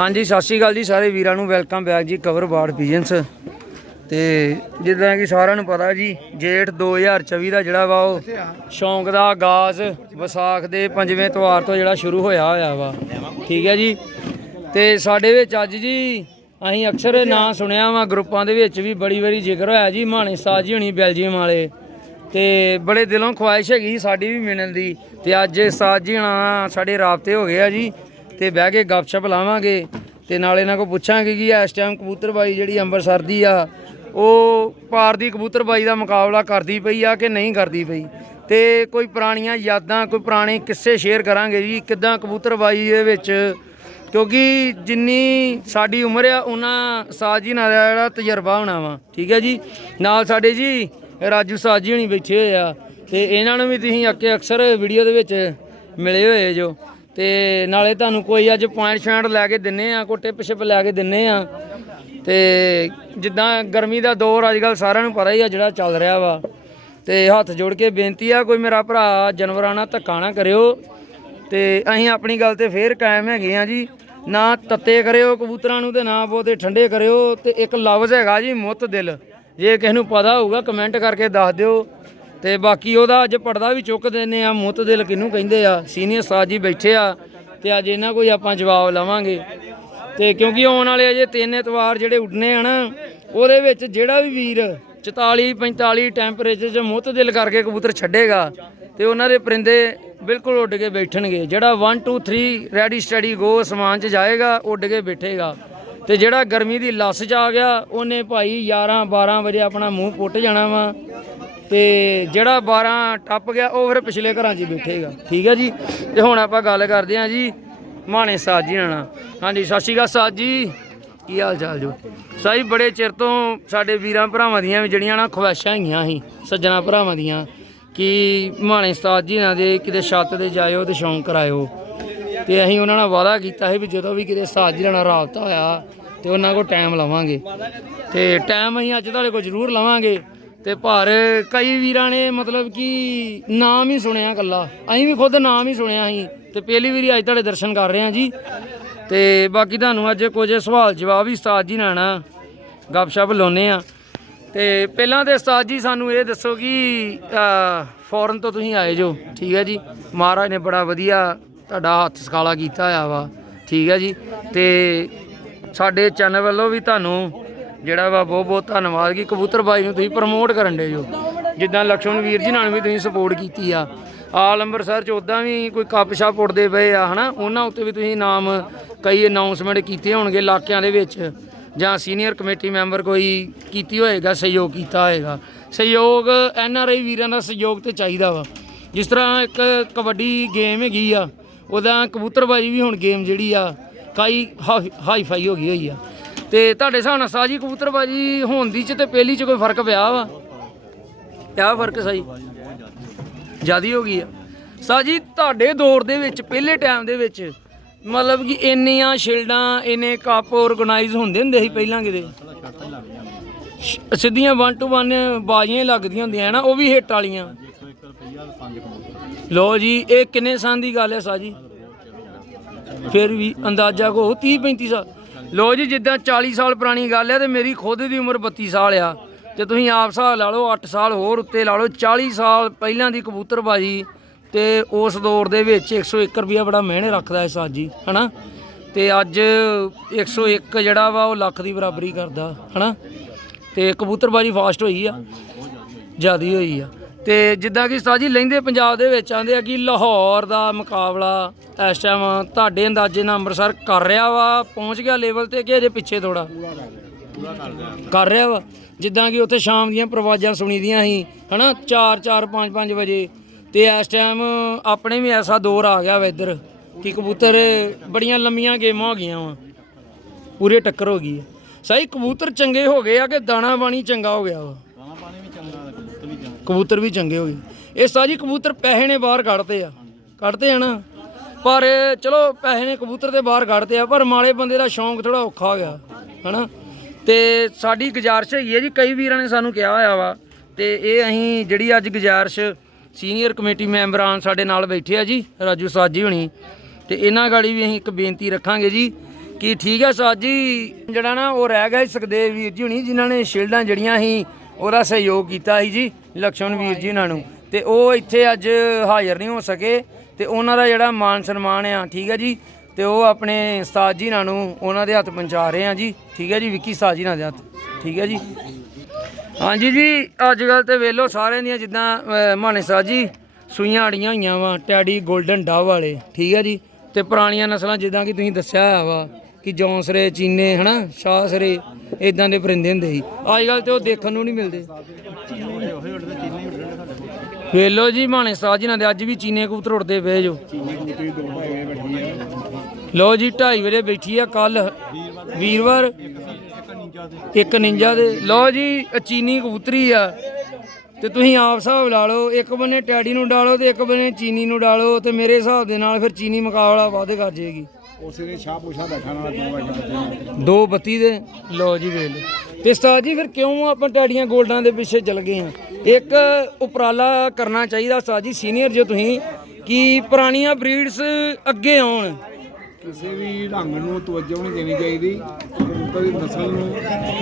ਹਾਂਜੀ, ਸਤਿ ਸ਼੍ਰੀ ਅਕਾਲ ਜੀ, ਸਾਰੇ ਵੀਰਾਂ ਨੂੰ ਵੈਲਕਮ ਬੈਕ ਜੀ ਕਵਰ ਬਾਰਡ ਪਿਜਨਸ ਤੇ ਜਿੱਦਾਂ ਕਿ ਸਾਰਿਆਂ ਨੂੰ ਪਤਾ ਜੀ, ਜੇਠ 2024 ਦਾ ਜਿਹੜਾ ਵਾ ਉਹ ਸ਼ੌਂਕ ਦਾ ਆਗਾਜ਼ ਵਿਸਾਖ ਦੇ ਪੰਜਵੇਂ ਤਿਉਹਾਰ ਤੋਂ ਜਿਹੜਾ ਸ਼ੁਰੂ ਹੋਇਆ ਹੋਇਆ ਵਾ। ਠੀਕ ਹੈ ਜੀ? ਤੇ ਸਾਡੇ ਵਿੱਚ ਅੱਜ ਜੀ, ਅਸੀਂ ਅਕਸਰ ਨਾਂ ਸੁਣਿਆ ਵਾ, ਗਰੁੱਪਾਂ ਦੇ ਵਿੱਚ ਵੀ ਬੜੀ ਵਾਰੀ ਜ਼ਿਕਰ ਹੋਇਆ ਜੀ ਮਾਣੇ ਸਾਜ ਜੀ ਹੋਣੀ ਬੈਲਜੀਅਮ ਵਾਲੇ। ਤੇ ਬੜੇ ਦਿਲੋਂ ਖੁਆਇਸ਼ ਹੈਗੀ ਸੀ ਸਾਡੀ ਵੀ ਮਿਲਣ ਦੀ। ਤੇ ਅੱਜ ਸਾਜ ਜੀ ਹੋਣਾ ਸਾਡੇ ਰਾਬਤੇ ਹੋ ਗਏ ਆ ਜੀ। ਤੇ ਬਹਿ ਕੇ ਗੱਪਸ਼ਪ ਲਾਵਾਂਗੇ ਤੇ ਨਾਲ ਇਹਨਾਂ ਕੋ ਪੁੱਛਾਂਗੇ ਕਿ ਇਸ ਟਾਈਮ ਕਬੂਤਰਬਾਈ ਜਿਹੜੀ ਅੰਮ੍ਰਿਤਸਰ ਦੀ ਆ, ਉਹ ਭਾਰ ਦੀ ਕਬੂਤਰਬਾਈ ਦਾ ਮੁਕਾਬਲਾ ਕਰਦੀ ਪਈ ਆ ਕਿ ਨਹੀਂ ਕਰਦੀ ਪਈ? ਤੇ ਕੋਈ ਪੁਰਾਣੀਆਂ ਯਾਦਾਂ, ਕੋਈ ਪੁਰਾਣੇ ਕਿੱਸੇ ਸ਼ੇਅਰ ਕਰਾਂਗੇ ਜੀ, ਕਿਦਾਂ ਕਬੂਤਰਬਾਈ ਦੇ ਵਿੱਚ? ਕਿਉਂਕਿ ਜਿੰਨੀ ਸਾਡੀ ਉਮਰ ਆ, ਉਹਨਾਂ ਸਾਜ ਜੀ ਨਾਲ ਜਿਹੜਾ ਤਜਰਬਾ ਹੋਣਾ ਵਾ, ਠੀਕ ਹੈ ਜੀ? ਨਾਲ ਸਾਡੇ ਜੀ ਰਾਜੂ ਸਾਜ ਜੀ ਹੁਣੀ ਬੈਠੇ ਹੋਏ ਆ, ਤੇ ਇਹਨਾਂ ਨੂੰ ਵੀ ਤੁਸੀਂ ਅੱਗੇ ਅਕਸਰ ਵੀਡੀਓ ਦੇ ਵਿੱਚ ਮਿਲੇ ਹੋਏ ਜੋ। ਤੇ ਨਾਲੇ ਤੁਹਾਨੂੰ ਕੋਈ ਅੱਜ ਪੁਆਇੰਟ ਸ਼ਾਇੰਟ ਲੈ ਕੇ ਦਿੰਨੇ ਆ ਕੋਈ ਟਿਪ ਸ਼ਿਪ ਲੈ ਕੇ ਦਿੰਨੇ ਆ। ਤੇ ਜਿੱਦਾਂ ਗਰਮੀ ਦਾ ਦੌਰ ਅੱਜ ਕੱਲ ਸਾਰਿਆਂ ਨੂੰ ਪਤਾ ਹੀ ਆ ਜਿਹੜਾ ਚੱਲ ਰਿਹਾ ਵਾ। ਤੇ ਹੱਥ ਜੋੜ ਕੇ ਬੇਨਤੀ ਆ, ਕੋਈ ਮੇਰਾ ਭਰਾ ਜਾਨਵਰਾਂ ਨਾਲ ਧੱਕਾ ਨਾ ਕਰਿਓ। ਤੇ ਅਸੀਂ ਆਪਣੀ ਗੱਲ ਤੇ ਫੇਰ ਕਾਇਮ ਹੈਗੇ ਆ ਜੀ। ਨਾ ਤੱਤੇ ਕਰਿਓ ਕਬੂਤਰਾਂ ਨੂੰ ਤੇ ਨਾ ਬਹੁਤੇ ਠੰਡੇ ਕਰਿਓ। ਤੇ ਇੱਕ ਲਫ਼ਜ਼ ਹੈਗਾ ਜੀ, ਮੁੱਤ ਦਿਲ। ਜੇ ਕਿਸੇ ਨੂੰ ਪਤਾ ਹੋਊਗਾ, ਕਮੈਂਟ ਕਰਕੇ ਦੱਸ ਦਿਓ। ਤੇ ਬਾਕੀ ਉਹਦਾ ਅੱਜ ਪੜਦਾ ਵੀ ਚੁੱਕ ਦਿੰਨੇ ਆ ਮੁੱਤ ਦਿਲ ਕਿਹਨੂੰ ਕਹਿੰਦੇ ਆ? ਸੀਨੀਅਰ ਸਾਜ ਜੀ ਬੈਠੇ ਆ ਤੇ ਅੱਜ ਇਹਨਾਂ ਕੋਈ ਆਪਾਂ ਜਵਾਬ ਲਵਾਂਗੇ। ਤੇ ਕਿਉਂਕਿ ਆਉਣ ਵਾਲੇ ਅਜੇ ਤਿੰਨ ਐਤਵਾਰ ਜਿਹੜੇ ਉੱਡਨੇ ਆ ਨਾ, ਉਹਦੇ ਵਿੱਚ ਜਿਹੜਾ ਵੀ ਵੀਰ 44 45 ਟੈਂਪਰੇਚਰ 'ਚ ਮੁੱਤ ਦਿਲ ਕਰਕੇ ਕਬੂਤਰ ਛੱਡੇਗਾ ਤੇ ਉਹਨਾਂ ਦੇ ਪਰਿੰਦੇ ਬਿਲਕੁਲ ਉੱਡ ਕੇ ਬੈਠਣਗੇ। ਜਿਹੜਾ 1 2 3 ਰੈਡੀ ਸਟੱਡੀ ਗੋ ਸਮਾਨ 'ਚ ਜਾਏਗਾ, ਉੱਡ ਕੇ ਬੈਠੇਗਾ। ਤੇ ਜਿਹੜਾ ਗਰਮੀ ਦੀ ਲੱਸ 'ਚ ਆ ਗਿਆ, ਉਹਨੇ ਭਾਈ 11 12 ਵਜੇ ਆਪਣਾ ਮੂੰਹ ਪੁੱਟ ਜਾਣਾ ਵਾ। ਤੇ ਜਿਹੜਾ 12 ਟੱਪ ਗਿਆ, ਉਹ ਫਿਰ ਪਿਛਲੇ ਘਰਾਂ 'ਚ ਹੀ ਬੈਠੇਗਾ। ਠੀਕ ਹੈ ਜੀ? ਤੇ ਹੁਣ ਆਪਾਂ ਗੱਲ ਕਰਦੇ ਹਾਂ ਜੀ ਮਾਣੇ ਸਾਜ ਜੀ ਨਾਲ। ਹਾਂਜੀ, ਸਤਿ ਸ਼੍ਰੀ ਅਕਾਲ ਸਾਜ ਜੀ। ਕੀ ਹਾਲ ਚਾਲ ਜੋ? ਸਾਈ, ਬੜੇ ਚਿਰ ਤੋਂ ਸਾਡੇ ਵੀਰਾਂ ਭਰਾਵਾਂ ਦੀਆਂ ਵੀ ਜਿਹੜੀਆਂ ਨਾ ਖਵਾਇਸ਼ਾਂ ਹੈਗੀਆਂ ਸੀ, ਸੱਜਣਾ ਭਰਾਵਾਂ ਦੀਆਂ, ਕਿ ਮਾਣੇ ਉਸਤਾਦ ਜੀ ਨਾਲ ਦੇ ਕਿਤੇ ਛੱਤ ਤੇ ਜਾਇਓ ਤੇ ਸ਼ੌਂਕ ਕਰਾਇਓ। ਤੇ ਅਸੀਂ ਉਹਨਾਂ ਨਾਲ ਵਾਅਦਾ ਕੀਤਾ ਸੀ ਵੀ ਜਦੋਂ ਵੀ ਕਿਤੇ ਉਸਤਾਦ ਜੀ ਨਾਲ ਰਾਬਤਾ ਹੋਇਆ ਤੇ ਉਹਨਾਂ ਕੋਲ ਟਾਈਮ ਲਵਾਂਗੇ। ਤੇ ਟਾਈਮ ਅਸੀਂ ਅੱਜ ਤੁਹਾਡੇ ਕੋਲ ਜ਼ਰੂਰ ਲਵਾਂਗੇ। ਤੇ ਪਰ ਕਈ ਵੀਰਾਂ ਨੇ ਮਤਲਬ ਕਿ ਨਾਮ ਹੀ ਸੁਣਿਆ ਕੱਲਾ ਅਸੀਂ ਵੀ ਖੁਦ ਨਾਮ ਹੀ ਸੁਣਿਆ ਸੀ ਤੇ ਪਹਿਲੀ ਵਾਰੀ ਅੱਜ ਤੁਹਾਡੇ ਦਰਸ਼ਨ ਕਰ ਰਹੇ ਹਾਂ ਜੀ। ਤੇ ਬਾਕੀ ਤੁਹਾਨੂੰ ਅੱਜ ਕੁਝ ਸਵਾਲ ਜਵਾਬ ਹੀ ਉਸਤਾਦ ਜੀ ਨਾਲ ਨਾ ਗੱਪਸ਼ਪ ਲਾਉਨੇ ਆ ਤੇ ਪਹਿਲਾਂ ਤੇ ਉਸਤਾਦ ਜੀ ਸਾਨੂੰ ਇਹ ਦੱਸੋ ਕਿ ਫੋਰਨ ਤੋਂ ਤੁਸੀਂ ਆਏ ਜੋ, ਠੀਕ ਹੈ ਜੀ? ਮਹਾਰਾਜ ਨੇ ਬੜਾ ਵਧੀਆ ਤੁਹਾਡਾ ਹੱਥ ਸਕਾਲਾ ਕੀਤਾ ਹੋਇਆ ਵਾ, ਠੀਕ ਹੈ ਜੀ? ਤੇ ਸਾਡੇ ਚੈਨਲ ਵੱਲੋਂ ਵੀ ਤੁਹਾਨੂੰ ਜਿਹੜਾ ਵਾ ਬਹੁਤ ਬਹੁਤ ਧੰਨਵਾਦ ਕਿ ਕਬੂਤਰ ਬਾਈ ਨੂੰ ਤੁਸੀਂ ਪ੍ਰਮੋਟ ਕਰਨ ਦੇ ਜੋ। ਜਿੱਦਾਂ ਲਕਸ਼ਮਣ ਵੀਰ ਜੀ ਨਾਲ ਵੀ ਤੁਸੀਂ ਸਪੋਰਟ ਕੀਤੀ ਆ। ਆਲ ਅੰਮ੍ਰਿਤਸਰ ਚ ਉਦਾਂ ਵੀ ਕੋਈ ਕੱਪ ਸ਼ਾਪ ਉੱਡਦੇ ਪਏ ਆ, ਹਨਾ? ਉਹਨਾਂ ਉੱਤੇ ਵੀ ਤੁਸੀਂ ਨਾਮ ਕਈ ਅਨਾਉਂਸਮੈਂਟ ਕੀਤੇ ਹੋਣਗੇ ਇਲਾਕਿਆਂ ਦੇ ਵਿੱਚ। ਜਾਂ ਸੀਨੀਅਰ ਕਮੇਟੀ ਮੈਂਬਰ ਕੋਈ ਕੀਤੀ ਹੋਏਗਾ, ਸਹਿਯੋਗ ਕੀਤਾ ਹੋਏਗਾ। ਸਹਿਯੋਗ ਐਨ ਆਰ ਆਈ ਵੀਰਾਂ ਦਾ ਸਹਿਯੋਗ ਤੇ ਚਾਹੀਦਾ ਵਾ। ਜਿਸ ਤਰ੍ਹਾਂ ਇੱਕ ਕਬੱਡੀ ਗੇਮ ਹੈਗੀ ਆ, ਉਹਦਾ ਕਬੂਤਰਬਾਜੀ ਵੀ ਹੁਣ ਗੇਮ ਜਿਹੜੀ ਆ, ਕਾਈ ਹਾਈ ਫਾਈ ਹੋ ਗਈ ਹੋਈ ਆ। ਤੇ ਤੁਹਾਡੇ ਹਿਸਾਬ ਨਾਲ ਸਾਜੀ ਕਬੂਤਰਬਾਜੀ ਹੋਣ ਦੀ ਚ ਤੇ ਪਹਿਲੀ ਚ ਕੋਈ ਫ਼ਰਕ ਪਿਆ ਵਾ? ਕਿਆ ਫ਼ਰਕ ਸਹੀ ਜਿਆਦੀ ਹੋ ਗਈ ਆ। ਸਾਜੀ, ਤੁਹਾਡੇ ਦੌਰ ਦੇ ਵਿੱਚ, ਪਹਿਲੇ ਟਾਈਮ ਦੇ ਵਿੱਚ, ਮਤਲਬ ਕਿ ਇੰਨੀਆਂ ਸ਼ਿਲਡਾਂ, ਇੰਨੇ ਕੱਪ ਆਰਗੇਨਾਈਜ਼ ਹੁੰਦੇ ਹੁੰਦੇ ਸੀ ਪਹਿਲਾਂ ਕਿਤੇ? ਸਿੱਧੀਆਂ 1 ਟੂ 1 ਬਾਜ਼ੀਆਂ ਲੱਗਦੀਆਂ ਹੁੰਦੀਆਂ ਹੈ ਨਾ ਉਹ ਵੀ ਹਿੱਟ ਵਾਲੀਆਂ। ਲੋ ਜੀ, ਇਹ ਕਿੰਨੇ ਸਾਲ ਦੀ ਗੱਲ ਹੈ ਸਾਜੀ? ਫਿਰ ਵੀ ਅੰਦਾਜ਼ਾ ਕੋ 30 35 ਸਾਲ। ਲੋ ਜੀ, ਜਿੱਦਾਂ 40 ਸਾਲ ਪੁਰਾਣੀ ਗੱਲ ਹੈ ਤੇ ਮੇਰੀ ਖੁਦ ਦੀ ਉਮਰ 32 ਸਾਲ ਆ ਤੇ ਤੁਸੀਂ ਆਪ ਹਿਸਾਬ ਲਾ ਲਓ 8 ਸਾਲ ਹੋਰ ਉੱਤੇ ਲਾ ਲਓ 40 ਸਾਲ ਪਹਿਲਾਂ ਦੀ ਕਬੂਤਰਬਾਜੀ ਤੇ ਉਸ ਦੌਰ ਦੇ ਵਿੱਚ 101 ਰੁਪਿਆ ਬੜਾ ਮਿਹਣੇ ਰੱਖਦਾ ਹੈ ਸਾਜੀ, ਹਨਾ? ਤੇ ਅੱਜ 101 ਜਿਹੜਾ ਵਾ ਉਹ ਲੱਖ ਦੀ ਬਰਾਬਰੀ ਕਰਦਾ, ਹਨਾ? ਤੇ ਕਬੂਤਰਬਾਜੀ ਫਾਸਟ ਹੋਈ ਆ, ਜਿਆਦੀ ਹੋਈ ਆ। ਤੇ ਜਿੱਦਾਂ ਕਿ ਸਾਜੀ ਲੈਂਦੇ ਪੰਜਾਬ ਦੇ ਵਿੱਚ, ਆਂਦੇ ਆ ਕਿ ਲਾਹੌਰ ਦਾ ਮੁਕਾਬਲਾ ਇਸ ਟਾਈਮ ਤੁਹਾਡੇ ਅੰਦਾਜ਼ੇ ਨਾਲ ਅੰਮ੍ਰਿਤਸਰ ਕਰ ਰਿਹਾ ਵਾ, ਪਹੁੰਚ ਗਿਆ ਲੈਵਲ ਤੇ ਕਿ ਅਜੇ ਪਿੱਛੇ ਥੋੜਾ ਕਰ ਰਿਹਾ ਵਾ। ਜਿੱਦਾਂ ਕਿ ਉੱਥੇ ਸ਼ਾਮ ਦੀਆਂ ਪ੍ਰਵਾਜ਼ਾਂ ਸੁਣੀ ਦੀਆਂ ਸੀ, ਹਨਾ 4 4 5 5 ਵਜੇ। ਤੇ ਇਸ ਟਾਈਮ ਆਪਣੇ ਵੀ ਐਸਾ ਦੌਰ ਆ ਗਿਆ ਵਾ ਇੱਧਰ ਕਿ ਕਬੂਤਰ ਬੜੀਆਂ ਲੰਮੀਆਂ ਗੇਮਾਂ ਹੋ ਗਈਆਂ ਵਾ। ਪੂਰੇ ਟੱਕਰ ਹੋ ਗਈ ਹੈ ਸਹੀ ਕਬੂਤਰ ਚੰਗੇ ਹੋ ਗਏ ਆ ਕਿ ਦਾਣਾ ਬਾਣੀ ਚੰਗਾ ਹੋ ਗਿਆ ਵਾ। ਕਬੂਤਰ ਵੀ ਚੰਗੇ ਹੋ ਗਏ। ਇਹ ਸਾਜੀ ਕਬੂਤਰ ਪੈਸੇ ਨੇ ਬਾਹਰ ਕੱਢਦੇ ਆ। ਕੱਢਦੇ ਆ ਨਾ। ਪਰ ਚਲੋ ਪੈਸੇ ਨੇ ਕਬੂਤਰ ਦੇ ਬਾਹਰ ਕੱਢਦੇ ਆ, ਪਰ ਮਾੜੇ ਬੰਦੇ ਦਾ ਸ਼ੌਂਕ ਥੋੜਾ ਔਖਾ ਹੋ ਗਿਆ, ਹਨਾ। ਤੇ ਸਾਡੀ ਗੁਜ਼ਾਰਿਸ਼ ਹੈਗੀ ਹੈ ਜੀ, ਕਈ ਵੀਰਾਂ ਨੇ ਸਾਨੂੰ ਕਿਹਾ ਹੋਇਆ ਵਾ। ਤੇ ਇਹ ਅਸੀਂ ਜਿਹੜੀ ਅੱਜ ਗੁਜ਼ਾਰਿਸ਼ ਸੀਨੀਅਰ ਕਮੇਟੀ ਮੈਂਬਰਾਂ ਸਾਡੇ ਨਾਲ ਬੈਠੇ ਆ ਜੀ, ਰਾਜੂ ਸਾਜੀ ਹੁਣੀ। ਤੇ ਇਹਨਾਂ ਗਾੜੀ ਵੀ ਅਸੀਂ ਇੱਕ ਬੇਨਤੀ ਰੱਖਾਂਗੇ ਜੀ ਕਿ ਠੀਕ ਹੈ ਸਾਜ ਜੀ, ਜਿਹੜਾ ਨਾ ਉਹ ਰਹਿ ਗਿਆ ਸੁਖਦੇਵ ਵੀਰ ਜੀ ਹੁਣੀ, ਜਿਨ੍ਹਾਂ ਨੇ ਸ਼ੀਲਡਾਂ ਜੜੀਆਂ ਸੀ, ਉਹਦਾ ਸਹਿਯੋਗ ਕੀਤਾ ਸੀ ਜੀ। ਲਕਸ਼ਮਣ ਵੀਰ ਜੀ ਇਹਨਾਂ ਨੂੰ। ਤੇ ਉਹ ਇੱਥੇ ਅੱਜ ਹਾਜ਼ਰ ਨਹੀਂ ਹੋ ਸਕੇ। ਤੇ ਉਹਨਾਂ ਦਾ ਜਿਹੜਾ ਮਾਨ ਸਨਮਾਨ ਆ, ਠੀਕ ਹੈ ਜੀ? ਤੇ ਉਹ ਆਪਣੇ ਉਸਤਾਦ ਜੀ ਨਾਲ ਨੂੰ ਉਹਨਾਂ ਦੇ ਹੱਥ ਪਹੁੰਚਾ ਰਹੇ ਆ ਜੀ। ਠੀਕ ਹੈ ਜੀ, ਵਿੱਕੀ ਉਸਤਾਦ ਜੀ ਨਾਲ ਹੱਥ। ਠੀਕ ਹੈ ਜੀ? ਹਾਂਜੀ ਜੀ ਅੱਜ ਕੱਲ ਤੇ ਵੇਲੋ ਸਾਰਿਆਂ ਦੀਆਂ ਜਿੱਦਾਂ ਮਾਨੇ ਸਾਹਿਬ ਜੀ, ਸੂਈਆਂ ਅੜੀਆਂ ਹੋਈਆਂ ਵਾ, ਟੈਡੀ ਗੋਲਡਨ ਡਾਵ ਵਾਲੇ। ਠੀਕ ਹੈ ਜੀ? ਤੇ ਪੁਰਾਣੀਆਂ ਨਸਲਾਂ ਜਿੱਦਾਂ ਕਿ ਤੁਸੀਂ ਦੱਸਿਆ ਵਾ। ਕਿ ਜੌਂਸਰੇ ਚੀਨੇ, ਹਨਾ ਸ਼ਾਹਸਰੇ ਇਦਾਂ ਦੇ ਪਰਿੰਦੇ ਹੁੰਦੇ ਸੀ। ਅੱਜ ਕੱਲ ਤੇ ਉਹ ਦੇਖਣ ਨੂੰ ਨਹੀਂ ਮਿਲਦੇ। ਵੇਲੋ ਜੀ, ਮਾਣੇ ਸਾਹ ਜੀ ਨਾਲ ਦੇ, ਅੱਜ ਵੀ ਚੀਨੇ ਕਬੂਤਰ ਉੱਡਦੇ ਪਏ ਜੋ। ਲੋ ਜੀ 2:30 ਵਜੇ ਬੈਠੀ ਆ ਕੱਲ ਵੀਰਵਾਰ। ਇੱਕ ਨਿੰਜਾ ਦੇ। ਲਓ ਜੀ ਚੀਨੀ ਕਬੂਤਰੀ ਆ। ਤੇ ਤੁਸੀਂ ਆਪ ਹਿਸਾਬ ਲਾ ਲਓ, ਇੱਕ ਬੰਨੇ ਟੈਡੀ ਨੂੰ ਡਾਲੋ ਤੇ ਇੱਕ ਬੰਨੇ ਚੀਨੀ ਨੂੰ ਡਾਲੋ ਤੇ ਮੇਰੇ ਹਿਸਾਬ ਦੇ ਨਾਲ ਫਿਰ ਚੀਨੀ ਮੁਕਾਬਲਾ ਵੱਧ ਕਰ ਜਾਏਗੀ ਉਸੇ ਦੇ ਸ਼ਾਹ ਪੁਸ਼ਾ ਬੈਠਾ ਨਾਲ ਦੋ ਵਾਰ ਬੱਚੇ ਬੱਤੀ ਦੇ? ਲਓ ਜੀ ਵੇਖ ਲਓ। ਤੇ ਉਸਤਾਦ ਜੀ, ਫਿਰ ਕਿਉਂ ਆਪਾਂ ਟੈਡੀਆਂ 골ਡਾਂ ਦੇ ਪਿੱਛੇ ਚੱਲ ਗਏ ਆ ਇੱਕ ਉਪਰਾਲਾ ਕਰਨਾ ਚਾਹੀਦਾ ਉਸਤਾਦ ਜੀ, ਸੀਨੀਅਰ ਜੇ ਤੁਸੀਂ, ਕਿ ਪੁਰਾਣੀਆਂ ਬਰੀਡਸ ਅੱਗੇ ਆਉਣ। ਕਿਸੇ ਵੀ ਢੰਗ ਨੂੰ ਤਵੱਜੋ ਨਹੀਂ ਦੇਣੀ ਚਾਹੀਦੀ ਕਬੂਤਰ ਦੀ ਨਸਲ ਨੂੰ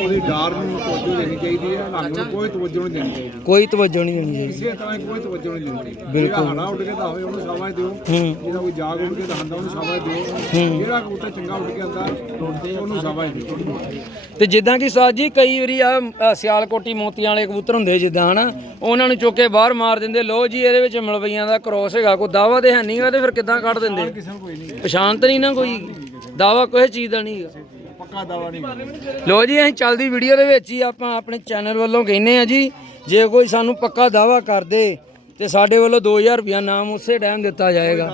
ਉਹਦੀ ਡਾਰ ਨੂੰ ਤਵੱਜੋ ਦੇਣੀ ਚਾਹੀਦੀ ਹੈ ਢੰਗ ਨੂੰ ਕੋਈ ਤਵੱਜੋ ਨਹੀਂ ਦੇਣੀ ਚਾਹੀਦੀ। ਕੋਈ ਤਵੱਜੋ ਨਹੀਂ ਦੇਣੀ ਚਾਹੀਦੀ। ਕਿਸੇ ਤਰ੍ਹਾਂ ਦੀ ਕੋਈ ਤਵੱਜੋ ਨਹੀਂ ਦੇਣੀ ਚਾਹੀਦੀ। ਬਿਲਕੁਲ। ਹਣਾ ਉੱਡ ਕੇ ਤਾਂ ਹੋਵੇ ਉਹਨੂੰ ਸ਼ਾਬਾਸ਼ ਦਿਓ। ਹੂੰ। ਜਿਹਦਾ ਕੋਈ ਜਾਗ ਉੱਡ ਕੇ ਤਾਂ ਹੰਦਾ ਉਹਨੂੰ ਸ਼ਾਬਾਸ਼ ਦਿਓ। ਜਿਹੜਾ ਕਬੂਤਰ ਚੰਗਾ ਉੱਡ ਕੇ ਆਂਦਾ ਉਹਨੂੰ ਸ਼ਾਬਾਸ਼ ਦਿਓ। ਤੇ ਜਿੱਦਾਂ ਕਿ ਸਾਜ ਜੀ ਕਈ ਵਾਰੀ ਆ ਸਿਆਲਕੋਟੀ ਮੋਤੀਆਂ ਵਾਲੇ ਕਬੂਤਰ ਹੁੰਦੇ ਜਿੱਦਾਂ ਹਨਾ? ਉਹਨਾਂ ਨੂੰ ਚੁੱਕ ਕੇ ਬਾਹਰ ਮਾਰ ਦਿੰਦੇ ਲੋ ਜੀ ਇਹਦੇ ਵਿੱਚ ਮਲਵਈਆਂ ਦਾ ਕ੍ਰੋਸ ਹੈਗਾ ਕੋਈ ਦਾਵਾ ਤੇ ਹੈ ਨਹੀਂਗਾ ਤੇ ਫਿਰ ਕਿੱਦਾਂ ਕੱਢ ਦਿੰਦੇ? ਪਛਾਣ ਤਾਂ ਨਹੀਂ ਨਾ ਕੋਈ ਦਾਵਾ ਕੋਈ ਚੀਜ਼ ਦਾ ਨਹੀਂਗਾ ਪੱਕਾ ਦਾਵਾ ਨਹੀਂ। ਲੋ ਜੀ ਅਸੀਂ ਚੱਲਦੀ ਵੀਡੀਓ ਦੇ ਵਿੱਚ ਹੀ ਆਪਾਂ ਆਪਣੇ ਚੈਨਲ ਵੱਲੋਂ ਕਹਿੰਨੇ ਆ ਜੀ ਜੇ ਕੋਈ ਸਾਨੂੰ ਪੱਕਾ ਦਾਵਾ ਕਰ ਦੇ ਤੇ ਸਾਡੇ ਵੱਲੋਂ 2000 ਰੁਪਇਆ ਨਾਮ ਉਸੇ ਟਾਈਮ ਦਿੱਤਾ ਜਾਏਗਾ।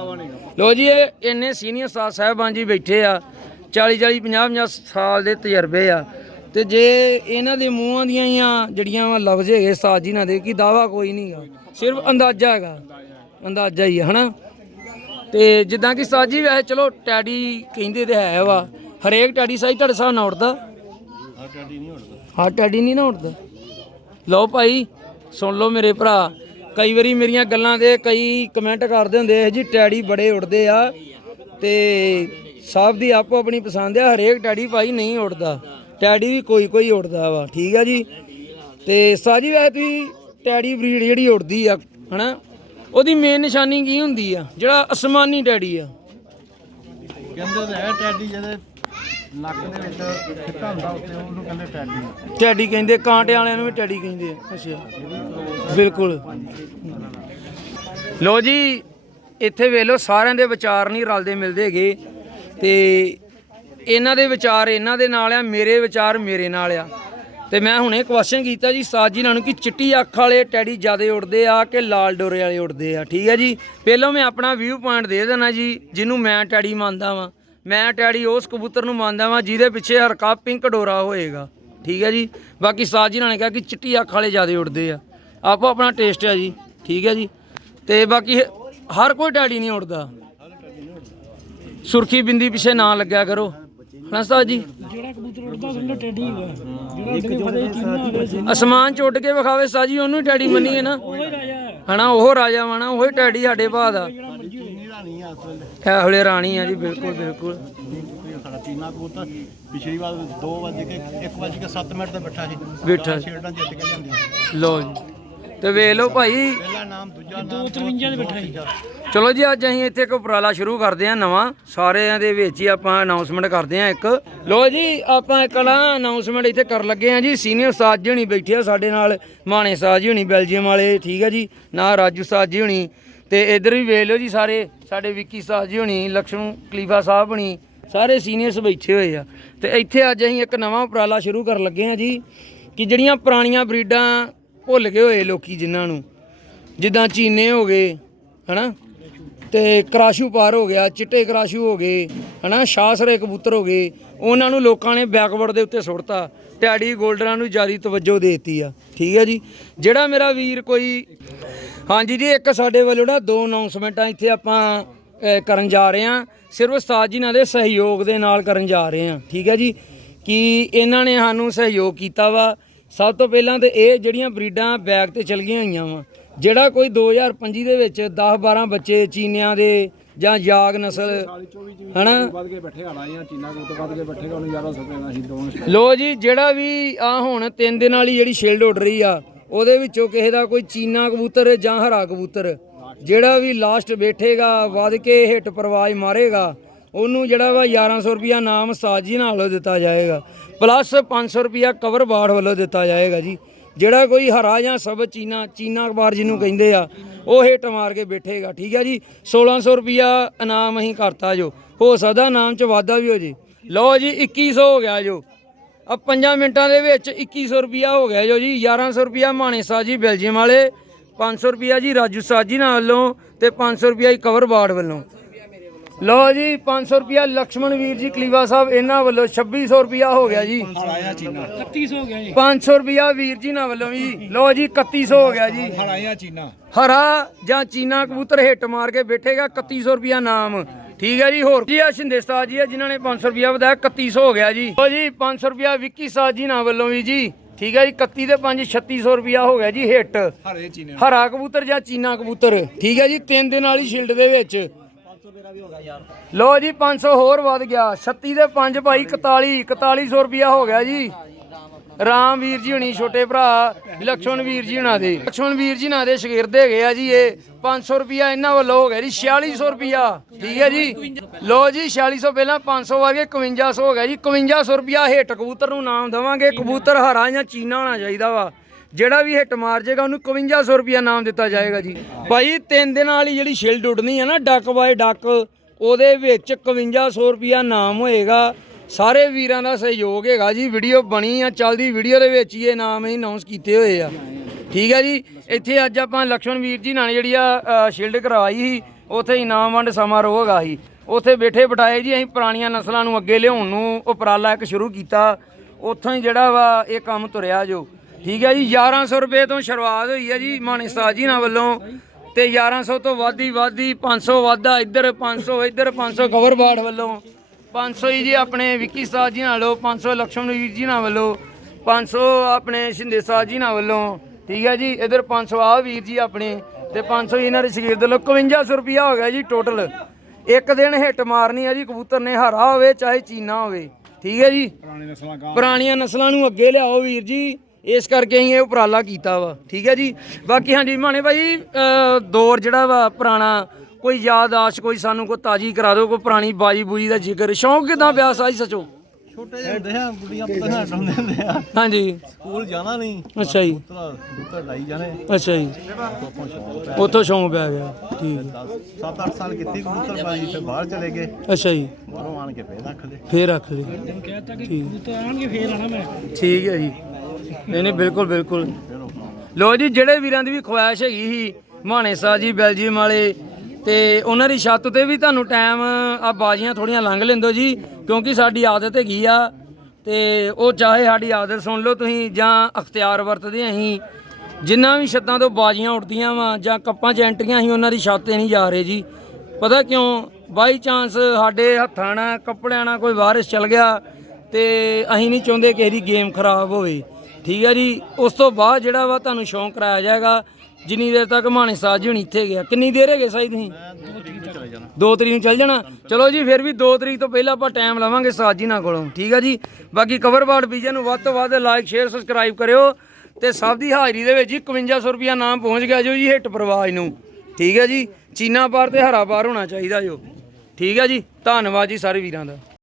ਲੋ ਜੀ ਇਹ ਇੰਨੇ ਸੀਨੀਅਰ ਉਸਤਾਦ ਸਾਹਿਬਾਨ ਜੀ ਬੈਠੇ ਆ 40 40 50 50 ਸਾਲ ਦੇ ਤਜਰਬੇ ਆ। ਤੇ ਜੇ ਇਹਨਾਂ ਦੇ ਮੂੰਹਾਂ ਦੀਆਂ ਹੀ ਆ ਜਿਹੜੀਆਂ ਵਾ ਲਫ਼ਜ਼ ਹੈਗੇ ਉਸਤਾਦ ਜੀ ਨਾਲ ਦੇ ਕਿ ਦਾਵਾ ਕੋਈ ਨਹੀਂਗਾ ਸਿਰਫ ਅੰਦਾਜ਼ਾ ਹੈਗਾ। ਅੰਦਾਜ਼ਾ ਹੀ ਹੈ ਹਨਾ? ਤੇ ਜਿੱਦਾਂ ਕਿ ਉਸਤਾਦ ਜੀ ਵੈਸੇ ਚਲੋ ਟੈਡੀ ਕਹਿੰਦੇ ਤੇ ਹੈ ਵਾ ਹਰੇਕ ਟੈਡੀ ਸਾਈ ਤੁਹਾਡੇ ਹਿਸਾਬ ਨਾਲ ਉੱਡਦਾ? ਹਾਂ ਟੈਡੀ ਨਹੀਂ ਨਾ ਉੱਡਦਾ? ਲਓ ਭਾਈ ਸੁਣ ਲਓ ਮੇਰੇ ਭਰਾ ਕਈ ਵਾਰੀ ਮੇਰੀਆਂ ਗੱਲਾਂ ਦੇ ਕਈ ਕਮੈਂਟ ਕਰਦੇ ਹੁੰਦੇ ਆ ਜੀ ਟੈਡੀ ਬੜੇ ਉੱਡਦੇ ਆ ਤੇ ਸਭ ਦੀ ਆਪੋ ਆਪਣੀ ਪਸੰਦ ਆ ਹਰੇਕ ਟੈਡੀ ਭਾਈ ਨਹੀਂ ਉੱਡਦਾ। ਟੈਡੀ ਵੀ ਕੋਈ ਕੋਈ ਉੱਡਦਾ ਵਾ ਠੀਕ ਆ ਜੀ? ਤੇ ਸਾਜੀ ਵੈਸੇ ਤੁਸੀਂ ਟੈਡੀ ਬਰੀਡ ਜਿਹੜੀ ਉੱਡਦੀ ਆ ਹਨਾ? ਉਹਦੀ ਮੇਨ ਨਿਸ਼ਾਨੀ ਕੀ ਹੁੰਦੀ ਆ? ਜਿਹੜਾ ਅਸਮਾਨੀ ਟੈਡੀ ਆ। ਕਹਿੰਦੇ ਤਾਂ ਹੈ ਟੈਡੀ ਜਿਹਦੇ ਨੱਕ ਦੇ ਵਿੱਚ ਫਿੱਟਾ ਹੁੰਦਾ ਉੱਤੇ ਉਹਨੂੰ ਕਹਿੰਦੇ ਟੈਡੀ। ਟੈਡੀ ਕਹਿੰਦੇ ਕਾਂਟੇ ਵਾਲਿਆਂ ਨੂੰ ਵੀ ਟੈਡੀ ਕਹਿੰਦੇ ਆ। ਅੱਛਾ। ਬਿਲਕੁਲ। ਲੋ ਜੀ ਇੱਥੇ ਵੇਖ ਲਓ ਸਾਰਿਆਂ ਦੇ ਵਿਚਾਰ ਨਹੀਂ ਰਲਦੇ ਮਿਲਦੇ ਹੈਗੇ। ਤੇ ਇਹਨਾਂ ਦੇ ਵਿਚਾਰ ਇਹਨਾਂ ਦੇ ਨਾਲ ਆ ਮੇਰੇ ਵਿਚਾਰ ਮੇਰੇ ਨਾਲ ਆ। ਤੇ ਮੈਂ ਹੁਣੇ ਕੁਐਸਚਨ ਕੀਤਾ ਜੀ ਸਾਜ ਜੀ ਨਾਲ ਨੂੰ ਕਿ ਚਿੱਟੀ ਅੱਖ ਵਾਲੇ ਟੈਡੀ ਜ਼ਿਆਦਾ ਉੜਦੇ ਆ ਕਿ ਲਾਲ ਡੋਰੇ ਵਾਲੇ ਉੜਦੇ ਆ? ਠੀਕ ਹੈ ਜੀ? ਪਹਿਲਾਂ ਮੈਂ ਆਪਣਾ ਵਿਊ ਪੁਆਇੰਟ ਦੇ ਦੇਣਾ ਜੀ, ਜਿਹਨੂੰ ਮੈਂ ਟੈਡੀ ਮੰਨਦਾ ਵਾਂ। ਮੈਂ ਟੈਡੀ ਉਸ ਕਬੂਤਰ ਨੂੰ ਮੰਨਦਾ ਵਾਂ ਜਿਹਦੇ ਪਿੱਛੇ ਹਰਕਾ ਪਿੰਕ ਡੋਰਾ ਹੋਏਗਾ। ਠੀਕ ਹੈ ਜੀ? ਬਾਕੀ ਸਾਜ ਜੀ ਨਾਲ ਨੇ ਕਿਹਾ ਕਿ ਚਿੱਟੀ ਅੱਖ ਵਾਲੇ ਜ਼ਿਆਦਾ ਉੜਦੇ ਆ। ਆਪੋ ਆਪਣਾ ਟੇਸਟ ਆ ਜੀ। ਠੀਕ ਹੈ ਜੀ? ਤੇ ਬਾਕੀ ਹਰ ਕੋਈ ਟੈਡੀ ਨਹੀਂ ਉੜਦਾ ਸੁਰਖੀ ਬਿੰਦੀ ਪਿੱਛੇ ਨਾ ਲੱਗਿਆ ਕਰੋ। ਹਨਾ ਸਾਜ ਜੀ? ਜਿਹੜਾ ਕਬੂਤਰ ਉੱਡਦਾ, ਉਹਦਾ ਟੈਡੀ ਹੈਗਾ ਅਸਮਾਨ ਚ ਉੱਡ ਕੇ ਵਿਖਾਵੇ ਸਾਜੀ ਉਹਨੂੰ ਹੀ ਟੈਡੀ ਮੰਨੀਏ ਨਾ। ਉਹੀ ਰਾਜਾ। ਹੈ ਹਨਾ ਉਹ ਰਾਜਾ ਵਾਣਾ ਉਹੀ ਟੈਡੀ ਸਾਡੇ ਭਾ ਦਾ। ਦਾ ਇਹ ਹਲੇ ਰਾਣੀ ਆ ਜੀ ਬਿਲਕੁਲ ਬਿਲਕੁਲ। ਸਾਡਾ ਚੀਨਾ ਕਬੂਤਰ ਪਿਛਲੀ ਵਾਰ 2 ਵਜੇ ਕੇ 1 ਵਜੇ ਕੇ 7 ਮਿੰਟ ਤੇ ਬੈਠਾ ਸੀ। ਬੈਠਾ ਸੀ। ਛੇੜਾਂ ਜਿੱਤ ਕੇ ਲਿਆਂਦੀਆਂ ਲੋ ਜੀ। ਤੇ ਵੇਖ ਲਓ ਭਾਈ। ਪਹਿਲਾ ਨਾਮ ਦੂਜਾ ਨਾਮ 53 ਦੇ ਬੈਠਾ ਸੀ ਚਲੋ ਜੀ, ਅੱਜ ਅਸੀਂ ਇੱਥੇ ਇੱਕ ਉਪਰਾਲਾ ਸ਼ੁਰੂ ਕਰਦੇ ਹਾਂ ਨਵਾਂ। ਸਾਰਿਆਂ ਦੇ ਵਿੱਚ ਹੀ ਆਪਾਂ ਅਨਾਉਂਸਮੈਂਟ ਕਰਦੇ ਹਾਂ ਇੱਕ। ਲੋ ਜੀ, ਆਪਾਂ ਇੱਕ ਨਾ ਅਨਾਉਂਸਮੈਂਟ ਇੱਥੇ ਕਰਨ ਲੱਗੇ ਹਾਂ ਜੀ। ਸੀਨੀਅਰ ਸਾਜ ਜੀ ਹੁਣੀ ਬੈਠੇ ਆ ਸਾਡੇ ਨਾਲ। ਮਾਣੇ ਸਾਜ ਜੀ ਹੁਣੀ ਬੈਲਜੀਅਮ ਵਾਲੇ, ਠੀਕ ਹੈ ਜੀ? ਨਾ ਰਾਜੂ ਸਾਜ ਜੀ ਹੁਣੀ। ਤੇ ਇੱਧਰ ਵੀ ਵੇਖ ਲਓ ਜੀ ਸਾਰੇ, ਸਾਡੇ ਵਿੱਕੀ ਸਾਜ ਜੀ ਹੁਣੀ ਲక్ష్ਮਣ ਕਲੀਫਾ ਸਾਹਿਬ ਹੁਣੀ, ਸਾਰੇ ਸੀਨੀਅਰਸ ਬੈਠੇ ਹੋਏ ਆ। ਤੇ ਇੱਥੇ ਅੱਜ ਅਸੀਂ ਇੱਕ ਨਵਾਂ ਉਪਰਾਲਾ ਸ਼ੁਰੂ ਕਰਨ ਲੱਗੇ ਹਾਂ ਜੀ, ਕਿ ਜਿਹੜੀਆਂ ਪੁਰਾਣੀਆਂ ਬਰੀਡਾਂ ਭੁੱਲ ਗਏ ਹੋਏ ਲੋਕੀ ਜਿਨ੍ਹਾਂ ਨੂੰ। ਜਿੱਦਾਂ ਚੀਨੇ ਹੋ ਗਏ, ਹਨਾ? ਤੇ ਕਰਾਸ਼ੂ ਪਾਰ ਹੋ ਗਿਆ, ਚਿੱਟੇ ਕਰਾਸ਼ੂ ਹੋ ਗਏ, ਹਨਾ? ਸ਼ਾਸਰੇ ਕਬੂਤਰ ਹੋ ਗਏ। ਉਹਨਾਂ ਨੂੰ ਲੋਕਾਂ ਨੇ ਬੈਕਵਰਡ ਦੇ ਉੱਤੇ ਸੁੱਟਤਾ। ਟੈਡੀ ਗੋਲਡਰਾਂ ਨੂੰ ਜ਼ਿਆਦਾ ਤਵੱਜੋ ਦੇਤੀ ਆ। ਠੀਕ ਹੈ ਜੀ? ਜਿਹੜਾ ਮੇਰਾ ਵੀਰ ਕੋਈ, ਹਾਂਜੀ ਜੀ, ਇੱਕ ਸਾਡੇ ਵੱਲੋਂ ਨਾ ਦੋ ਅਨਾਉਂਸਮੈਂਟਾਂ ਇੱਥੇ ਆਪਾਂ ਕਰਨ ਜਾ ਰਹੇ ਹਾਂ। ਸਿਰਫ ਉਸਤਾਦ ਜੀ ਨਾਲ ਦੇ ਸਹਿਯੋਗ ਦੇ ਨਾਲ ਕਰਨ ਜਾ ਰਹੇ ਹਾਂ। ਠੀਕ ਹੈ ਜੀ? ਕਿ ਇਹਨਾਂ ਨੇ ਸਾਨੂੰ ਸਹਿਯੋਗ ਕੀਤਾ ਵਾ? ਸਭ ਤੋਂ ਪਹਿਲਾਂ ਤੇ ਇਹ ਜਿਹੜੀਆਂ ਬਰੀਡਾਂ ਬੈਗ ਤੇ ਚਲ ਗਈਆਂ ਹੋਈਆਂ ਵਾ ਜਿਹੜਾ ਕੋਈ 2025 ਦੇ ਵਿੱਚ 10 12 ਬੱਚੇ ਚੀਨਿਆਂ ਦੇ ਜਾਂ ਜਾਗ ਨਸਲ ਸਾਲੀ 24 ਚ ਵੀ ਹਨਾ ਵੱਧ ਕੇ ਬੈਠੇ ਹਾਲਾ ਜਾਂ ਚੀਨਾ ਕੋਲ ਤੋਂ ਵੱਧ ਕੇ ਬੈਠੇਗਾ ਉਹਨੂੰ 1100 ਰੁਪਏ ਦਾ ਅਸੀਂ ਦੋਵਾਂ ਲੋ ਜੀ ਜਿਹੜਾ ਵੀ ਆ ਹੁਣ ਤਿੰਨ ਦਿਨ ਵਾਲੀ ਜਿਹੜੀ ਸ਼ੀਲਡ ਉੱਡ ਰਹੀ ਆ ਉਹਦੇ ਵਿੱਚੋਂ ਕਿਸੇ ਦਾ ਕੋਈ ਚੀਨਾ ਕਬੂਤਰ ਜਾਂ ਹਰਾ ਕਬੂਤਰ ਜਿਹੜਾ ਵੀ ਲਾਸਟ ਬੈਠੇਗਾ ਵੱਧ ਕੇ ਹਿੱਟ ਪਰਵਾਜ ਮਾਰੇਗਾ ਉਹਨੂੰ ਜਿਹੜਾ ਵਾ 1100 ਰੁਪਿਆ ਨਾਮ ਸਾਜੀ ਨਾਲ ਦਿੱਤਾ ਜਾਏਗਾ। ਪਲੱਸ 500 ਰੁਪਿਆ ਕਵਰ ਬਾੜ ਵੱਲੋਂ ਦਿੱਤਾ ਜਾਏਗਾ ਜੀ। ਜਿਹੜਾ ਕੋਈ ਹਰਾ ਜਾਂ ਸਬ ਚੀਨਾ ਚੀਨਾ ਅਖਬਾਰ ਜਿਹਨੂੰ ਕਹਿੰਦੇ ਆ, ਉਹ ਹਿੱਟ ਮਾਰ ਕੇ ਬੈਠੇਗਾ, ਠੀਕ ਹੈ ਜੀ? 1600 ਰੁਪਿਆ ਇਨਾਮ ਅਸੀਂ ਕਰਤਾ ਜੋ। ਹੋ ਸਕਦਾ ਨਾਮ ਚ ਵਾਧਾ ਵੀ ਹੋ ਜੇ। ਲਓ ਜੀ 2100 ਹੋ ਗਿਆ ਜੋ। ਆ 5 ਮਿੰਟਾਂ ਦੇ ਵਿੱਚ 2100 ਰੁਪਿਆ ਹੋ ਗਿਆ ਜੋ ਜੀ। 1100 ਰੁਪਿਆ ਮਾਣੇ ਜੀ ਬੈਲਜੀਅਮ ਵਾਲੇ 500 ਰੁਪਿਆ ਜੀ ਰਾਜੂ ਸਾਜੀ ਨਾਲ ਵੱਲੋਂ, ਤੇ 500 ਰੁਪਿਆ ਹੀ ਕਵਰ ਬਾੜ ਵੱਲੋਂ। ਲੋ ਜੀ 500 ਰੁਪਿਆ ਲਕਸ਼ਮਣ ਵੀਰ ਜੀ ਕਲੀਵਾ ਸਾਹਿਬ ਇਹਨਾਂ ਵੱਲੋਂ 2600 ਰੁਪਿਆ ਹੋ ਗਿਆ ਜੀ। ਹੋ ਗਿਆ ਜੀ। 500 ਰੁਪਿਆ ਵੀਰ ਜੀ ਨਾਲ ਵੱਲੋਂ ਜੀ। ਲਓ ਜੀ 3100 ਹੋ ਗਿਆ ਜੀ। ਹਰਾ ਜਾਂ ਚੀਨਾ ਕਬੂਤਰ ਹਿੱਟ ਮਾਰ ਕੇ ਬੈਠੇਗਾ 3100 ਰੁਪਿਆ ਨਾਮ। ਠੀਕ ਹੈ ਜੀ ਹੋਰ ਜੀ ਆ ਸ਼ਿੰਦੇਸਤਾ ਜੀ ਜਿਨ੍ਹਾਂ ਨੇ 500 ਰੁਪਿਆ ਵਧਾਇਆ 3100 ਹੋ ਗਿਆ ਜੀ। ਲਓ ਜੀ 500 ਰੁਪਿਆ ਵਿੱਕੀ ਸਾਹਿਬ ਜੀ ਨਾਲ ਵੱਲੋਂ ਵੀ ਜੀ। ਠੀਕ ਹੈ ਜੀ 31 ਤੇ 5 3600 ਰੁਪਿਆ ਹੋ ਗਿਆ ਜੀ ਹਿੱਟ। ਹਰੇ ਚੀਨਾ ਹਰਾ ਕਬੂਤਰ ਜਾਂ ਚੀਨਾ ਕਬੂਤਰ। ਠੀਕ ਹੈ ਜੀ ਤਿੰਨ ਦਿਨ ਨਾਲ ਸ਼ਿਲਡ ਦੇ ਵਿੱਚ। ਲੋ ਜੀ 500 ਹੋਰ ਵੱਧ ਗਿਆ। 36 ਦੇ 5 ਭਾਈ 41 4100 ਰੁਪਿਆ ਹੋ ਗਿਆ ਜੀ। ਰਾਮ ਵੀਰ ਜੀ ਹੁਣੀ ਛੋਟੇ ਭਰਾ ਲਖਣ ਵੀਰ ਜੀ ਹੁਣਾਂ ਦੇ। ਲਖਣ ਵੀਰ ਜੀ ਨਾ ਦੇ ਸ਼ਗਿਰਦ ਹੈਗੇ ਆ ਜੀ ਇਹ। 500 ਰੁਪਿਆ ਇਹਨਾਂ ਵੱਲੋਂ ਹੋ ਗਿਆ ਜੀ 4600 ਰੁਪਿਆ ਠੀਕ ਹੈ ਜੀ। ਲੋ ਜੀ 4600 ਪਹਿਲਾਂ 500 ਵਰਗੇ 5100 ਹੋ ਗਿਆ ਜੀ। 5100 ਰੁਪਿਆ ਹੇਠ ਕਬੂਤਰ ਨੂੰ ਨਾਮ ਦਵਾਂਗੇ। ਕਬੂਤਰ ਹਰਾ ਜਾਂ ਚੀਨਾ ਹੋਣਾ ਚਾਹੀਦਾ ਵਾ। ਜਿਹੜਾ ਵੀ ਹਿੱਟ ਮਾਰ ਜਾਏਗਾ, ਉਹਨੂੰ 5100 ਰੁਪਿਆ ਨਾਮ ਦਿੱਤਾ ਜਾਏਗਾ ਜੀ। ਭਾਈ, ਤਿੰਨ ਦਿਨ ਵਾਲੀ ਜਿਹੜੀ ਸ਼ਿਲਡ ਉੱਡਣੀ ਹੈ ਨਾ, ਡੱਕ ਬਾਏ ਡੱਕ, ਉਹਦੇ ਵਿੱਚ 5100 ਰੁਪਿਆ ਨਾਮ ਹੋਏਗਾ। ਸਾਰੇ ਵੀਰਾਂ ਦਾ ਸਹਿਯੋਗ ਹੈਗਾ ਜੀ। ਵੀਡੀਓ ਬਣੀ ਆ, ਚੱਲਦੀ ਵੀਡੀਓ ਦੇ ਵਿੱਚ ਹੀ ਇਹ ਨਾਮ ਹੀ ਅਨਾਉਂਸ ਕੀਤੇ ਹੋਏ ਆ। ਠੀਕ ਹੈ ਜੀ? ਇੱਥੇ ਅੱਜ ਆਪਾਂ ਲక్ష్మణ ਵੀਰ ਜੀ ਨਾਲ ਜਿਹੜੀ ਆ ਸ਼ਿਲਡ ਕਰਵਾਈ ਸੀ, ਉੱਥੇ ਇਨਾਮ ਵੰਡ ਸਮਾਰੋਹ ਹੈਗਾ ਸੀ। ਉੱਥੇ ਬੈਠੇ ਬਿਠਾਏ ਜੀ, ਅਸੀਂ ਪੁਰਾਣੀਆਂ ਨਸਲਾਂ ਨੂੰ ਅੱਗੇ ਲਿਆਉਣ ਨੂੰ ਉਪਰਾਲਾ ਇੱਕ ਸ਼ੁਰੂ ਕੀਤਾ। ਉੱਥੋਂ ਹੀ ਜਿਹੜਾ ਵਾ, ਇਹ ਕੰਮ ਤੁਰਿਆ ਜੋ। ਠੀਕ ਹੈ ਜੀ 1100 ਰੁਪਏ ਤੋਂ ਸ਼ੁਰੂਆਤ ਹੋਈ ਹੈ ਜੀ ਮਾਨਿਸਤਾਜ ਜੀ ਨਾਲ ਵੱਲੋਂ। ਤੇ 1100 ਤੋਂ ਵਾਧੀ ਵਾਧੀ 500 ਵਾਧਾ ਇੱਧਰ 500 ਇੱਧਰ 500 ਕਵਰ ਬਾੜ ਵੱਲੋਂ। 500 ਜੀ ਆਪਣੇ ਵਿੱਕੀ ਸਾਹ ਜੀ ਨਾਲੋਂ 500 ਲਕਸ਼ਮਣ ਵੀਰ ਜੀ ਨਾਲ ਵੱਲੋਂ 500 ਆਪਣੇ ਸ਼ਿੰਦੇ ਸਾਹ ਜੀ ਨਾਲ ਵੱਲੋਂ। ਠੀਕ ਹੈ ਜੀ ਇਧਰ 500 ਆ ਵੀਰ ਜੀ ਆਪਣੇ ਤੇ 500 ਇਹਨਾਂ ਦੇ ਸ਼ਗੀਰ ਦੇ ਲੋ 5100 ਰੁਪਿਆ ਹੋ ਗਿਆ ਜੀ ਟੋਟਲ। ਇੱਕ ਦਿਨ ਹਿੱਟ ਮਾਰਨੀ ਹੈ ਜੀ ਕਬੂਤਰ ਨੇ ਹਰਾ ਹੋਵੇ ਚਾਹੇ ਚੀਨਾ ਹੋਵੇ। ਠੀਕ ਹੈ ਜੀ ਪੁਰਾਣੀਆਂ ਨਸਲਾਂ ਨੂੰ ਅੱਗੇ ਲਿਆਓ ਵੀਰ ਜੀ। ਇਸ ਕਰਕੇ ਅਸੀਂ ਇਹ ਉਪਰਾਲਾ ਕੀਤਾ ਵਾ। ਠੀਕ ਹੈ ਜੀ? ਬਾਕੀ ਹਾਂਜੀ ਮਾਣੇ ਭਾਈ ਦੌਰ ਜਿਹੜਾ ਵਾ ਪੁਰਾਣਾ ਕੋਈ ਯਾਦਾਸ਼ ਕੋਈ ਸਾਨੂੰ ਕੋਈ ਤਾਜੀ ਕਰਾ ਦਿਓ ਕੋਈ ਪੁਰਾਣੀ ਬਾਜੀ ਬੂਜੀ ਦਾ ਜ਼ਿਕਰ। ਸ਼ੌਂਕ ਕਿਦਾਂ ਪਿਆ ਸਾਜੀ ਸਚੋ? ਛੋਟੇ ਜਿਹੇ ਹੁੰਦੇ ਆ ਗੁੱਡੀਆਂ ਪਤੰਗਾਂ ਡਾਉਂਦੇ ਹੁੰਦੇ ਆ। ਹਾਂਜੀ। ਸਕੂਲ ਜਾਣਾ ਨਹੀਂ ਅੱਛਾ ਜੀ। ਪੁੱਤਰਾ ਪੁੱਤਰ ਲਾਈ ਜਾਣੇ। ਅੱਛਾ ਜੀ। ਉੱਥੋਂ ਸ਼ੌਂਕ ਪੈ ਗਿਆ। ਠੀਕ ਹੈ। 7-8 ਸਾਲ ਕੀਤੀ ਕਬੂਤਰ ਬਾਜੀ ਫਿਰ ਬਾਹਰ ਚਲੇ ਗਏ। ਅੱਛਾ ਜੀ। ਬਾਹਰੋਂ ਆਣ ਕੇ ਫੇਰ ਰੱਖ ਲਏ। ਫੇਰ ਰੱਖ ਲਈ ਤੈਨੂੰ ਕਹਿਤਾ ਕਿ ਕਬੂਤਰ ਆਣਗੇ ਫੇਰ ਆਣਾ ਮੈਂ। ਠੀਕ ਹੈ ਜੀ। ਨਹੀਂ ਨਹੀਂ, ਬਿਲਕੁਲ ਬਿਲਕੁਲ। ਲੋ ਜੀ, ਜਿਹੜੇ ਵੀਰਾਂ ਦੀ ਵੀ ਖੁਆਇਸ਼ ਹੈਗੀ ਸੀ, ਮਾਣੇ ਸਾਹਿਬ ਜੀ, ਬੈਲਜੀਅਮ ਵਾਲੇ, ਤੇ ਉਹਨਾਂ ਦੀ ਛੱਤ ਤੇ ਵੀ ਤੁਹਾਨੂੰ ਟਾਈਮ ਆ ਬਾਜੀਆਂ ਥੋੜੀਆਂ ਲੰਘ ਲੈਂਦੋ ਜੀ, ਕਿਉਂਕਿ ਸਾਡੀ ਆਦਤ ਹੈਗੀ ਆ, ਤੇ ਉਹ ਚਾਹੇ ਸਾਡੀ ਆਦਤ ਸੁਣ ਲਓ ਤੁਸੀਂ, ਜਾਂ ਅਖਤਿਆਰ ਵਰਤਦੇ ਅਸੀਂ, ਜਿੰਨਾ ਵੀ ਛੱਤਾਂ ਤੋਂ ਬਾਜੀਆਂ ਉੱਡਦੀਆਂ ਵਾ, ਜਾਂ ਕੱਪਾਂ 'ਚ ਐਂਟਰੀਆਂ ਅਸੀਂ ਉਹਨਾਂ ਦੀ ਛੱਤ ਤੇ ਨਹੀਂ ਜਾ ਰਹੇ ਜੀ। ਪਤਾ ਕਿਉਂ? ਬਾਈ ਚਾਂਸ ਸਾਡੇ ਹੱਥਾਂ ਨਾਲ, ਕੱਪੜਿਆਂ ਨਾਲ ਕੋਈ ਵਾਰਿਸ ਚੱਲ ਗਿਆ, ਤੇ ਅਸੀਂ ਨਹੀਂ ਚਾਹੁੰਦੇ ਕਿ ਇਹਦੀ ਗੇਮ ਖਰਾਬ ਹੋਵੇ। ਠੀਕ ਹੈ ਜੀ। ਉਸ ਤੋਂ ਬਾਅਦ ਜਿਹੜਾ ਵਾ ਤੁਹਾਨੂੰ ਸ਼ੌਂਕ ਕਰਾਇਆ ਜਾਏਗਾ, ਜਿੰਨੀ ਦੇਰ ਤੱਕ ਮਾਣੇ ਸਾਜ ਜੀ ਹੁਣ ਇੱਥੇ ਗਿਆ ਕਿੰਨੀ ਦੇਰ ਹੈਗੇ ਸਾਈ ਤੁਸੀਂ? ਦੋ ਤਰੀਕ ਨੂੰ ਚੱਲ ਜਾਣਾ। ਚਲੋ ਜੀ, ਫਿਰ ਵੀ 2 ਤਰੀਕ ਤੋਂ ਪਹਿਲਾਂ ਆਪਾਂ ਟਾਈਮ ਲਵਾਂਗੇ ਸਾਜ ਜੀ ਨਾਲ ਕੋਲੋਂ। ਠੀਕ ਹੈ ਜੀ। ਬਾਕੀ ਕਵਰ ਬਾਰਡ ਵਿਜਨ ਨੂੰ ਵੱਧ ਤੋਂ ਵੱਧ ਲਾਈਕ ਸ਼ੇਅਰ ਸਬਸਕ੍ਰਾਈਬ ਕਰਿਓ। ਤੇ ਸਭ ਦੀ ਹਾਜ਼ਰੀ ਦੇ ਵਿੱਚ ਜੀ 5100 ਰੁਪਿਆ ਨਾਮ ਪਹੁੰਚ ਗਿਆ ਜੋ ਜੀ ਹਿੱਟ ਪ੍ਰਵਾਜ ਨੂੰ। ਠੀਕ ਹੈ ਜੀ। ਚੀਨਾ ਪਾਰ ਤੇ ਹਰਾ ਪਾਰ ਹੋਣਾ ਚਾਹੀਦਾ ਜੋ। ਠੀਕ ਹੈ ਜੀ। ਧੰਨਵਾਦ ਜੀ ਸਾਰੇ ਵੀਰਾਂ ਦਾ।